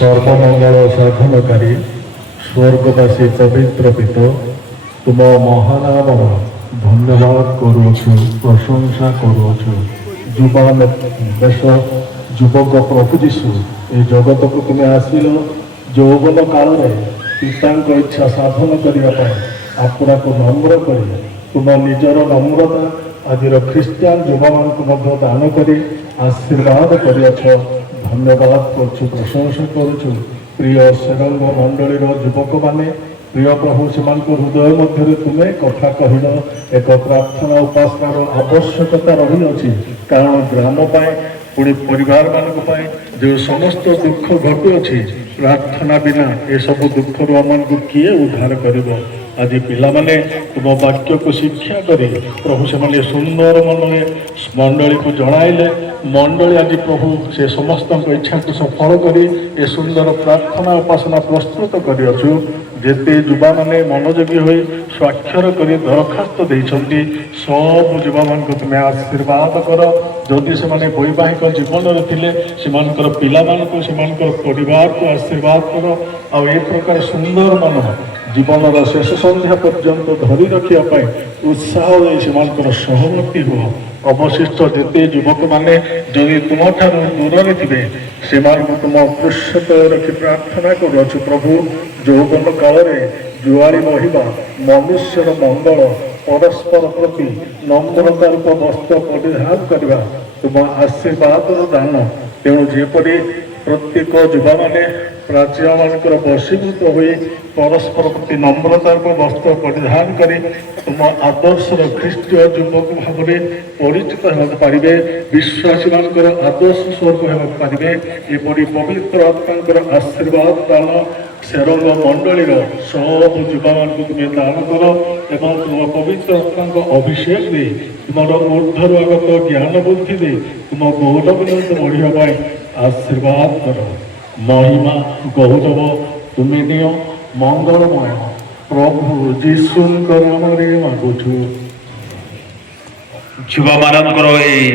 সর্বমঙ্গল সাধনকারী স্বর্গবাসী পবিত্র পিত তুম মহানামর ধন্যবাদ করুছু প্রশংসা করুছু যুবান বেশ যুবক প্রভু যীশু এই জগতକୁ তুমি আসিল যৌবন কাଳରେ ପିତାଙ୍କ ଇଚ୍ଛା ସାଧନ କରିବା ପାଇଁ ଆପଣାକୁ ନମ୍ର କରି ତୁମ ନିଜର ନମ୍ରତା ଆଜିର ଖ୍ରୀଷ୍ଟିଆନ ଯୁବମାନଙ୍କୁ ମଧ୍ୟ ଦାନ କରି ଆଶୀର୍ବାଦ କରିଅଛ। ଧନ୍ୟବାଦ କରୁଛୁ, ପ୍ରଶଂସା କରୁଛୁ। ପ୍ରିୟ ସେରଙ୍ଗ ମଣ୍ଡଳୀର ଯୁବକମାନେ, ପ୍ରିୟ ପ୍ରଭୁ, ସେମାନଙ୍କ ହୃଦୟ ମଧ୍ୟରେ ତୁମେ କଥା କହିଲ। ଏକ ପ୍ରାର୍ଥନା ଉପାସନାର ଆବଶ୍ୟକତା ରହିଅଛି, କାରଣ ଗ୍ରାମ ପାଇଁ ପୁଣି ପରିବାରମାନଙ୍କ ପାଇଁ ଯେଉଁ ସମସ୍ତ ଦୁଃଖ ଘଟୁଅଛି, ପ୍ରାର୍ଥନା ବିନା ଏସବୁ ଦୁଃଖରୁ ଆମମାନଙ୍କୁ କିଏ ଉଦ୍ଧାର କରିବ? ଆଜି ପିଲାମାନେ ତୁମ ବାକ୍ୟକୁ ଶିକ୍ଷା କରି ପ୍ରଭୁ ସେମାନେ ସୁନ୍ଦର ମନରେ ମଣ୍ଡଳୀକୁ ଜଣାଇଲେ। ମଣ୍ଡଳୀ ଆଜି ପ୍ରଭୁ ସେ ସମସ୍ତଙ୍କ ଇଚ୍ଛାକୁ ସଫଳ କରି ଏ ସୁନ୍ଦର ପ୍ରାର୍ଥନା ଉପାସନା ପ୍ରସ୍ତୁତ କରିଅଛୁ। ଯେତେ ଯୁବାମାନେ ମନୋଯୋଗୀ ହୋଇ ସ୍ୱାକ୍ଷର କରି ଦରଖାସ୍ତ ଦେଇଛନ୍ତି, ସବୁ ଯୁବାମାନଙ୍କୁ ତୁମେ ଆଶୀର୍ବାଦ କର। ଯଦି ସେମାନେ ବୈବାହିକ ଜୀବନରେ ଥିଲେ, ସେମାନଙ୍କର ପିଲାମାନଙ୍କୁ, ସେମାନଙ୍କର ପରିବାରକୁ ଆଶୀର୍ବାଦ କର। ଆଉ ଏ ପ୍ରକାର ସୁନ୍ଦର ମନ ଜୀବନର ଶେଷ ସନ୍ଧ୍ୟା ପର୍ଯ୍ୟନ୍ତ ଧରି ରଖିବା ପାଇଁ ଉତ୍ସାହ ଦେଇ ସେମାନଙ୍କର ସହମତି ହୁଅ। ଅବଶିଷ୍ଟ ଯେତେ ଯୁବକମାନେ ଯଦି ତୁମଠାରୁ ଦୂରରେ ଥିବେ, ସେମାନଙ୍କୁ ତୁମ ପୃଷ୍ଠତଳେ ରଖି ପ୍ରାର୍ଥନା କରୁଅଛୁ। ପ୍ରଭୁ, ଯୌବନ କାଳରେ ଜୁଆରି ବହିବା, ମନୁଷ୍ୟର ମଙ୍ଗଳ, ପରସ୍ପର ପ୍ରତି ନମ୍ରତା ରୂପ ବସ୍ତ୍ର ପରିଧାନ କରିବା ତୁମ ଆଶୀର୍ବାଦର ଦାନ। ତେଣୁ ଯେପରି ପ୍ରତ୍ୟେକ ଯୁବାମାନେ ପ୍ରାଚୀନମାନଙ୍କର ବଶୀଭୂତ ହୋଇ ପରସ୍ପର ପ୍ରତି ନମ୍ରତା ରୂପ ବସ୍ତ୍ର ପରିଧାନ କରି ତୁମ ଆଦର୍ଶର ଖ୍ରୀଷ୍ଟୀୟ ଯୁବକ ଭାବରେ ପରିଚିତ ହେବାକୁ ପାରିବେ, ବିଶ୍ୱାସୀମାନଙ୍କର ଆଦର୍ଶ ସ୍ୱରୂପ ହେବାକୁ ପାରିବେ। ଏପରି ପବିତ୍ର ଆତ୍ମାଙ୍କର ଆଶୀର୍ବାଦ ଦାନ ସେରଙ୍ଗ ମଣ୍ଡଳୀର ସବୁ ଯୁବାମାନଙ୍କୁ ତୁମେ ଦାନ କର ଏବଂ ତୁମ ପବିତ୍ର ଆତ୍ମାଙ୍କ ଅଭିଷେକ ଦେଇ ତୁମର ଊର୍ଦ୍ଧ୍ୱରୁ ଆଗତ ଜ୍ଞାନ ବୁଦ୍ଧି ଦେଇ ତୁମ ଗୌରବ ନିମିତ୍ତ ବଢ଼ିବା ପାଇଁ ଆଶୀର୍ବାଦ କର। ମହିମା ଗୌରବ ତୁମେ ନିଅ। ମଙ୍ଗଳମୟ ପ୍ରଭୁ ଯୀଶୁଙ୍କ ନାମରେ ମାଗୁଛୁ। ଯୁବାମାନଙ୍କର ଏଇ